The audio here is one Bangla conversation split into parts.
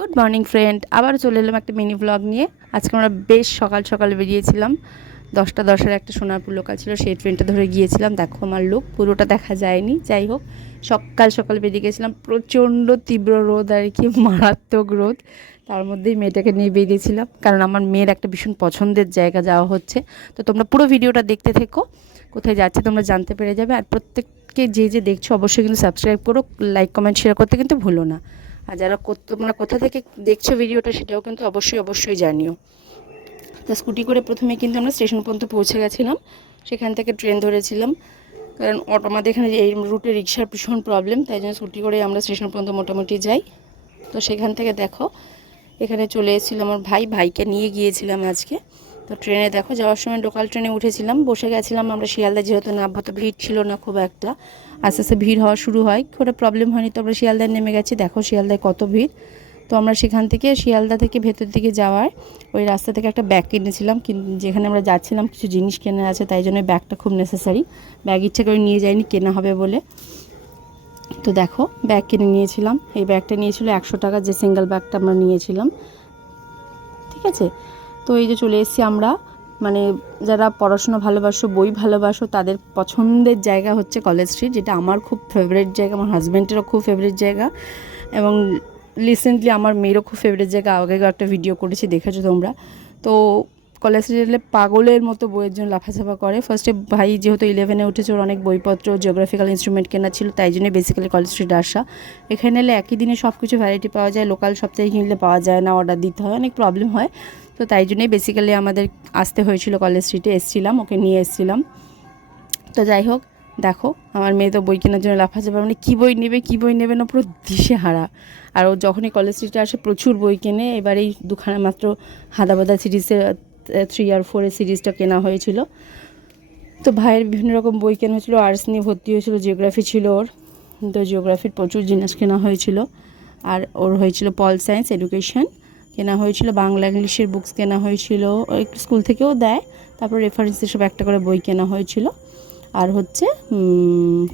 গুড মর্নিং ফ্রেন্ড আবার চলে এলাম একটা মিনি ব্লগ নিয়ে। আজকে আমরা বেশ সকাল সকাল বেরিয়েছিলাম। দশটা দশের একটা সোনারপুর লোকাল ছিল, সেই ট্রেনটা ধরে গিয়েছিলাম। দেখো আমার লুক পুরোটা দেখা যায়নি। যাই হোক, সকাল সকাল বেরিয়ে গেছিলাম। প্রচণ্ড তীব্র রোদ আর কি, মারাত্মক রোদ। তার মধ্যেই মেয়েটাকে নিয়ে বেরিয়েছিলাম। কারণ আমার মেয়ের একটা ভীষণ পছন্দের জায়গা যাওয়া হচ্ছে। তো তোমরা পুরো ভিডিওটা দেখতে থেকো। কোথায় যাচ্ছে তোমরা জানতে পেরে যাবে। আর প্রত্যেককে যে যে দেখছ, অবশ্যই কিন্তু সাবস্ক্রাইব করো লাইক কমেন্ট শেয়ার করতে কিন্তু ভুলো না। আর যারা তোমরা কোথা থেকে দেখছ ভিডিওটা সেটাও কিন্তু অবশ্যই অবশ্যই জানিও। তা স্কুটি করে প্রথমে কিন্তু আমরা স্টেশন পর্যন্ত পৌঁছে গেছিলাম। সেখান থেকে ট্রেন ধরেছিলাম। কারণ অটো আমাদের এখানে এই রুটে রিক্সার ভীষণ প্রবলেম তাই জন্য স্কুটি করে আমরা স্টেশন পর্যন্ত মোটামুটি যাই। তো সেখান থেকে দেখো, এখানে চলে এসেছিল আমার ভাই। ভাইকে নিয়ে গিয়েছিলাম আজকে। তো ট্রেনে দেখো, যাওয়ার সময় লোকাল ট্রেনে উঠেছিলাম, বসে গেছিলাম আমরা শিয়ালদা, যেহেতু নামবো তো ভিড় ছিল না খুব একটা। আস্তে আস্তে ভিড় হওয়া শুরু হয়, খুব প্রবলেম হয়নি, তো আমরা শিয়ালদায় নেমে গেছি। দেখো শিয়ালদায় কত ভিড়। তো আমরা সেখান থেকে শিয়ালদা থেকে ভেতর দিকে যাওয়ার ওই রাস্তা থেকে একটা ব্যাগ কিনেছিলাম যেখানে আমরা যাচ্ছিলাম, কিছু জিনিস কেনার আছে, তাই জন্য ব্যাগটা খুব নেসেসারি ব্যাগ ইচ্ছে করে নিয়ে যাইনি, কেনা হবে বলে। তো দেখো ব্যাগ কিনে নিয়েছিলাম। এই ব্যাগটা নিয়েছিল একশো টাকা, যে সিঙ্গেল ব্যাগটা আমরা নিয়েছিলাম। ঠিক আছে? তো এই যে চলে এসেছি আমরা। মানে যারা পড়াশোনা ভালোবাসো, বই ভালোবাসো, তাদের পছন্দের জায়গা হচ্ছে কলেজ স্ট্রিট, যেটা আমার খুব ফেভারিট জায়গা, আমার হাজব্যান্ডেরও খুব ফেভারিট জায়গা। এবং রিসেন্টলি আমার মেয়েরও খুব ফেভারিট জায়গা আগে একটা ভিডিও করেছি, দেখেছ তোমরা। তো কলেজ স্ট্রিটে পাগলের মতো বইয়ের জন্য লাফাঝাফা করে। ফার্স্টে ভাই যেহেতু ইলেভেনে উঠেছে, ওর অনেক বইপত্র জিওগ্রাফিক্যাল ইনস্ট্রুমেন্ট কেনা ছিল, তাই জন্য বেসিক্যালি কলেজ স্ট্রিট আসা। এখানে এলে একই দিনে সব কিছু ভ্যারাইটি পাওয়া যায় লোকাল সপ্তাহে কিনলে পাওয়া যায় না অর্ডার দিতে হয়, অনেক প্রবলেম হয়। তো তাই জন্যই বেসিক্যালি আমাদের আসতে হয়েছিল কলেজ স্ট্রিটে এসছিলাম, ওকে নিয়ে এসছিলাম। তো যাই হোক, দেখো, আমার মেয়ে তো বই কেনার জন্য লাফাচ্ছে মানে কী বই নেবে, কী বই নেবে না, পুরো দিশে হারা আর ও যখনই কলেজ স্ট্রিটে আসে, প্রচুর বই কেনে এবার এই দুখানা মাত্র হাদাবাদা সিরিজের থ্রি আর ফোরের সিরিজটা কেনা হয়েছিল। তো ভাইয়ের বিভিন্ন রকম বই কেনা হয়েছিল আর্টস নিয়ে ভর্তি হয়েছিল জিওগ্রাফি ছিল ওর। তো জিওগ্রাফির প্রচুর জিনিস কেনা হয়েছিল। আর ওর হয়েছিল পল সায়েন্স এডুকেশন কেনা হয়েছিল, বাংলা ইংলিশের বুকস কেনা হয়েছিল। একটু স্কুল থেকেও দেয়, তারপর রেফারেন্স হিসেবে একটা করে বই কেনা হয়েছিল। আর হচ্ছে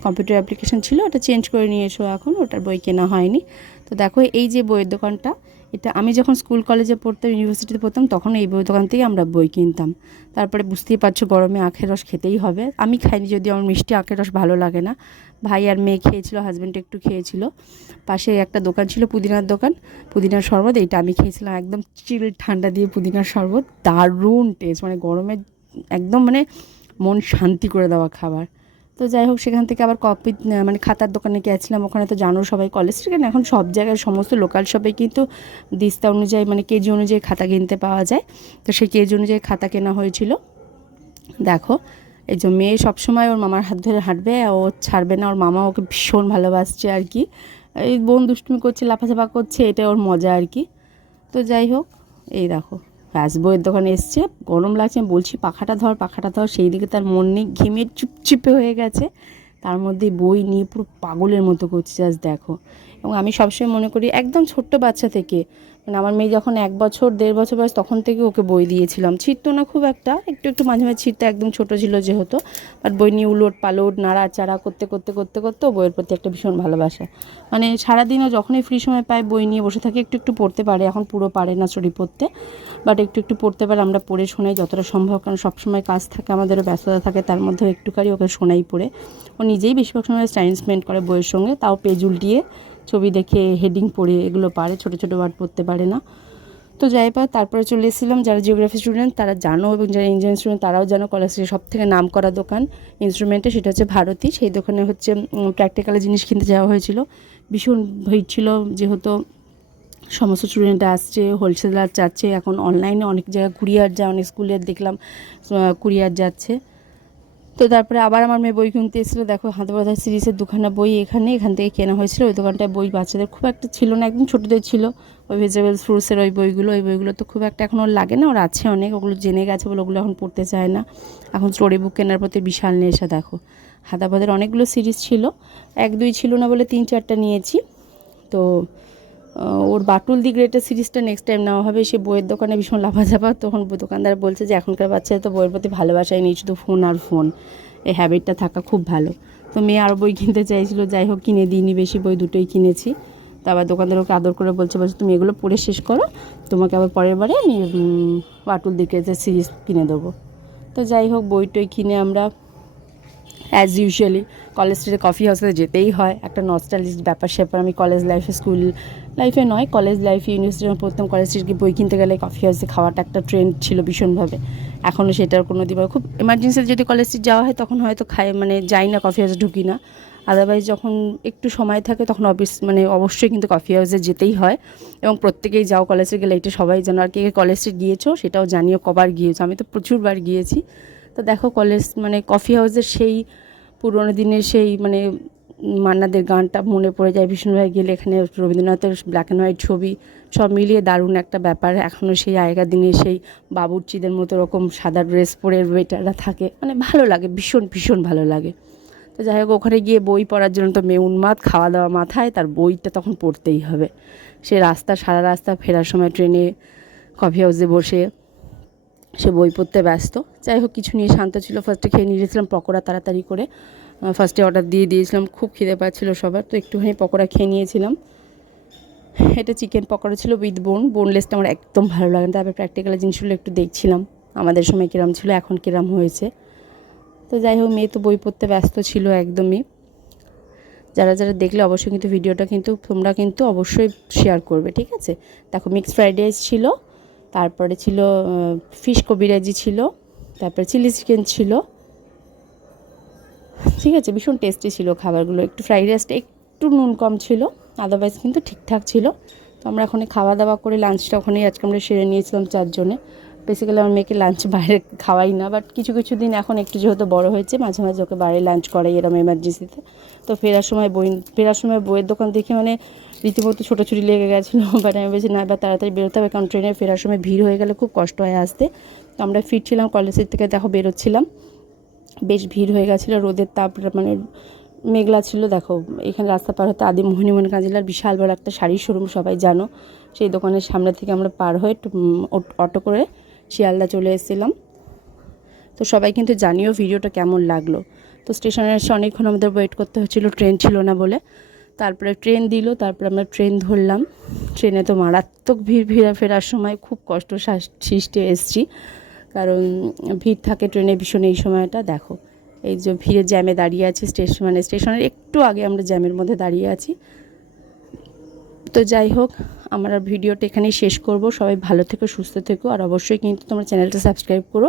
কম্পিউটার অ্যাপ্লিকেশন ছিল, ওটা চেঞ্জ করে নিয়েছো এখন, ওটার বই কেনা হয়নি। তো দেখো এই যে বইয়ের দোকানটা, এটা আমি যখন স্কুল কলেজে পড়তাম, ইউনিভার্সিটিতে পড়তাম, তখন এই বই দোকান থেকে আমরা বই কিনতাম। তারপরে বুঝতেই পারছ গরমে আখের রস খেতেই হবে। আমি খাইনি যদি আমার মিষ্টি আখের রস ভালো লাগে না। ভাই আর মেয়ে খেয়েছিল হাজব্যান্ড একটু খেয়েছিল। পাশে একটা দোকান ছিল, পুদিনার দোকান, পুদিনার শরবত, এইটা আমি খেয়েছিলাম। একদম চিল ঠান্ডা দিয়ে পুদিনার শরবত। দারুণ টেস্ট মানে গরমে একদম মানে মন শান্তি করে দেওয়া খাবার। তো যাই হোক, সেখান থেকে আবার কপি মানে খাতার দোকানে গেছিলাম ওখানে তো জানো সবাই কলেজ থেকে, এখন সব জায়গায় সমস্ত লোকাল শপে কিন্তু দিস্তা অনুযায়ী মানে কেজি অনুযায়ী খাতা কিনতে পাওয়া যায়। তো সেই কেজি অনুযায়ী খাতা কেনা হয়েছিল। দেখো, এই যে মেয়ে সবসময় ওর মামার হাত ধরে হাঁটবে ও ছাড়বে না। ওর মামা ওকে ভীষণ ভালোবাসছে আর কি। এই বোন দুষ্টুমি করছে, লাফাঝাফা করছে এটা ওর মজা আর কি। তো যাই হোক, এই দেখো। ব্যাস, বইয়ের দোকানে এসছে। গরম লাগছে বলছি, পাখাটা ধর পাখাটা ধর। সেই দিকে তার মন নেই, ঘেমে চুপচুপে হয়ে গেছে। তার মধ্যে বই নিয়ে পুরো পাগলের মতো করছে, জাস্ট দেখো। এবং আমি সবসময় মনে করি একদম ছোট্ট বাচ্চা থেকে। মানে আমার মেয়ে যখন এক বছর, দেড় বছর বয়স, তখন থেকে ওকে বই দিয়েছিলাম। ছিটতো না খুব একটা, একটু একটু মাঝে মাঝে ছিটতে একদম ছোট ছিল যেহেতু। বাট বই নিয়ে উলট পালট, নাড়াচাড়া করতে করতে করতে করতে বইয়ের প্রতি একটা ভীষণ ভালোবাসা। মানে সারাদিনও যখনই ফ্রি সময় পায়, বই নিয়ে বসে থাকে, একটু একটু পড়তে পারে। এখন পুরো পারে না স্টোরি পড়তে। বাট একটু একটু পড়তে পারে, আমরা পড়ে শোনাই যতটা সম্ভব। কারণ সবসময় কাজ থাকে, আমাদেরও ব্যস্ততা থাকে, তার মধ্যেও একটুখানি ওকে শোনাই পড়ে। ও নিজেই বেশিরভাগ সময় টাইম স্পেন্ড করে বইয়ের সঙ্গে, তাও পেজ উল্টিয়ে ছবি দেখে হেডিং পড়ে, এগুলো পারে, ছোটো ছোটো ওয়ার্ড পড়তে পারে না। তো যাই পা তারপরে চলে এসেছিলাম যারা জিওগ্রাফি স্টুডেন্ট তারা জানো এবং যারা ইঞ্জিনিয়ারিং স্টুডেন্ট তারাও জানো কলেজের সব থেকে নাম করা দোকান ইনস্ট্রুমেন্টে সেটা হচ্ছে ভারতী। সেই দোকানে হচ্ছে প্র্যাকটিক্যালের জিনিস কিনতে যাওয়া হয়েছিল। ভীষণ ভিড় ছিল, যেহেতু সমস্ত স্টুডেন্টরা আসছে হোলসেলার যাচ্ছে, এখন অনলাইনে অনেক জায়গায় কুরিয়ার যায়, অনেক স্কুলের দেখলাম কুরিয়ার যাচ্ছে। তো তারপরে আবার আমার মেয়ে বই কিনতে এসেছিল। দেখো হাতবাধা সিরিজের দুখানা বই এখানে, এখান থেকে কেনা হয়েছিল। ওই দোকানটায় বই বাচ্চাদের খুব একটা ছিল না, একদম ছোটোদের ছিল। ওই ভেজিটেবল ফ্রুটসের ওই বইগুলো ওই বইগুলো তো খুব একটা এখন ওর লাগে না, ওর আছে অনেক। ওগুলো জেনে গেছে বলে ওগুলো এখন পড়তে চায় না। এখন স্টোরি বুক কেনার প্রতি বিশাল নেশা, দেখো। হাদাবাদের অনেকগুলো সিরিজ ছিল। এক, দুই ছিল না বলে তিন, চারটা নিয়েছি। তো ওর বাটুল দি গ্রেটের সিরিজটা নেক্সট টাইম নেওয়া হবে। সে বইয়ের দোকানে ভীষণ লাফাঝাফা। তখন দোকানদার বলছে যে, এখনকার বাচ্চারা তো বইয়ের প্রতি ভালোবাসাই নেই, শুধু ফোন আর ফোন এই হ্যাবিটটা থাকা খুব ভালো। তো মেয়ে আরও বই কিনতে চাইছিল, যাই হোক কিনে দিইনি, বেশি বই দুটোই কিনেছি। তো আবার দোকানদার ওকে আদর করে বলছে বলছে, তুমি এগুলো পড়ে শেষ করো, তোমাকে আবার পরের বারে বাটুল দিকে যে সিরিজ কিনে দেবো। তো যাই হোক, বই টই কিনে আমরা অ্যাজ ইউজুয়ালি কলেজ স্ট্রিটে কফি হাউসে যেতেই হয়। একটা নস্টালিস্ট ব্যাপার স্যাপার আমি কলেজ লাইফে স্কুল লাইফে নয় কলেজ লাইফে ইউনিভার্সিটি প্রথম কলেজ স্ট্রিটকে বই কিনতে গেলে কফি হাউসে খাওয়াটা একটা ট্রেন্ড ছিল ভীষণভাবে। এখনও সেটার কোনো দিন খুব এমার্জেন্সি যদি কলেজ স্ট্রিট যাওয়া হয়, তখন হয়তো খাই মানে যাই না কফি হাউসে ঢুকি না। আদারওয়াইজ যখন একটু সময় থাকে, তখন অফিস মানে অবশ্যই কিন্তু কফি হাউসে যেতেই হয়। এবং প্রত্যেকেই যাও কলেজে গেলে, এটা সবাই জানো। আর কে কলেজ গিয়েছো, সেটাও জানিও, কবার গিয়েছো। আমি তো প্রচুরবার গিয়েছি। তো দেখো কলেজ মানে কফি হাউসের সেই পুরোনো দিনের সেই মানে মান্নাদের গানটা মনে পড়ে যায়। ভীষণভাবে গেলে এখানে রবীন্দ্রনাথের ব্ল্যাক অ্যান্ড হোয়াইট ছবি সব মিলিয়ে দারুণ একটা ব্যাপার। এখনও সেই আগেকার দিনে সেই বাবুর্চিদের মতো রকম সাদা ড্রেস পরে ওয়েটাররা থাকে। মানে ভালো লাগে, ভীষণ ভীষণ ভালো লাগে। তো যাই হোক, ওখানে গিয়ে বই পড়ার জন্য তো মেয়ে উন্মাদ, খাওয়া দাওয়া মাথায়, তার বইটা তখন পড়তেই হবে। সে রাস্তা, সারা রাস্তা ফেরার সময় ট্রেনে কফি হাউসে বসে সে বই পড়তে ব্যস্ত। যাই হোক, কিছু নিয়ে শান্ত ছিল। ফার্স্টে খেয়ে নিয়ে গেছিলাম পকোড়া তাড়াতাড়ি করে। ফার্স্টে অর্ডার দিয়ে দিয়েছিলাম। খুব খিদে পাচ্ছিলো সবার, তো একটুখানি পকোড়া খেয়ে নিয়েছিলাম। এটা চিকেন পকোড়া ছিল উইথ বোন বোনলেসটা আমার একদম ভালো লাগে না। তারপরে প্র্যাকটিক্যাল জিনিসগুলো একটু দেখছিলাম। আমাদের সময় কিরম ছিল, এখন কিরম হয়েছে। তো যাই হোক, মেয়ে তো বই পড়তে ব্যস্ত ছিল একদমই। যারা যারা দেখলে অবশ্যই কিন্তু ভিডিওটা কিন্তু তোমরা কিন্তু অবশ্যই শেয়ার করবে, ঠিক আছে? দেখো মিক্সড ফ্রাইড রাইস ছিল। তারপরে ছিল ফিশ কবিরাজি ছিল, তারপরে চিলি চিকেন ছিল। ঠিক আছে, ভীষণ টেস্টি ছিল খাবারগুলো। একটু ফ্রাইড রাইসটা একটু নুন কম ছিল আদারওয়াইজ কিন্তু ঠিকঠাক ছিল। তো আমরা ওখানে খাওয়া দাওয়া করে লাঞ্চটা ওখানেই আজকে আমরা সেরে নিয়েছিলাম চারজনে। বেসিক্যালি আমার মেয়েকে লাঞ্চ বাইরে খাওয়াই না বাট কিছু কিছু দিন এখন একটু যেহেতু বড় হয়েছে, মাঝে মাঝে ওকে বাইরে লাঞ্চ করাই এরকম এমার্জেন্সিতে তো ফেরার সময় বই, ফেরার সময় বইয়ের দোকান দেখে মানে রীতিমতো ছোটাছুটি লেগে গেছিল বাট আমি বলছি, না, এবার তাড়াতাড়ি বেরোতে হবে, কারণ ট্রেনে ফেরার সময় ভিড় হয়ে গেলে খুব কষ্ট হয় আসতে। তো আমরা ফিরছিলাম কলেজের থেকে, দেখো বেরোচ্ছিলাম। বেশ ভিড় হয়ে গেছিল, রোদের তাপ মানে মেঘলা ছিল, দেখো, এখানে রাস্তা পার হতে আদি মোহিনীমোহন কাজিলার বিশাল বড় একটা শাড়ির শোরুম সবাই জানো। সেই দোকানের সামনে থেকে আমরা পার হয়ে অটো করে শিয়ালদা চলে এসেছিলাম। তো সবাই কিন্তু জানিও ভিডিওটা কেমন লাগল। তো স্টেশনে এসে অনেকক্ষণ আমাদের ওয়েট করতে হচ্ছিল, ট্রেন ছিল না বলে। তারপরে ট্রেন দিল, তারপরে আমরা ট্রেন ধরলাম। ট্রেনে তো মারাত্মক ভিড়, ভিড়া, ফেরার সময় খুব কষ্ট সৃষ্টে এসছি। কারণ ভিড় থাকে ট্রেনে ভীষণ এই সময়টা, দেখো। এই যে ভিড়ের জ্যামে দাঁড়িয়ে আছি স্টেশন মানে স্টেশনের একটু আগে আমরা জ্যামের মধ্যে দাঁড়িয়ে আছি। তো যাই হোক আমরা ভিডিওটা এখানেই শেষ করব। সবাই ভালো থেকো, সুস্থ থেকো, আর অবশ্যই কিন্তু তোমরা চ্যানেলটা সাবস্ক্রাইব করো।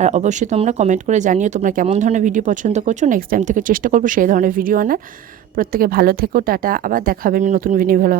আর অবশ্যই তোমরা কমেন্ট করে জানিও তোমরা কেমন ধরনের ভিডিও পছন্দ করছ। নেক্সট টাইম থেকে চেষ্টা করব সেই ধরনের ভিডিও আনার। প্রত্যেকে ভালো থেকো, টাটা, আবার দেখাবে আমি নতুন ভিডিও ভালো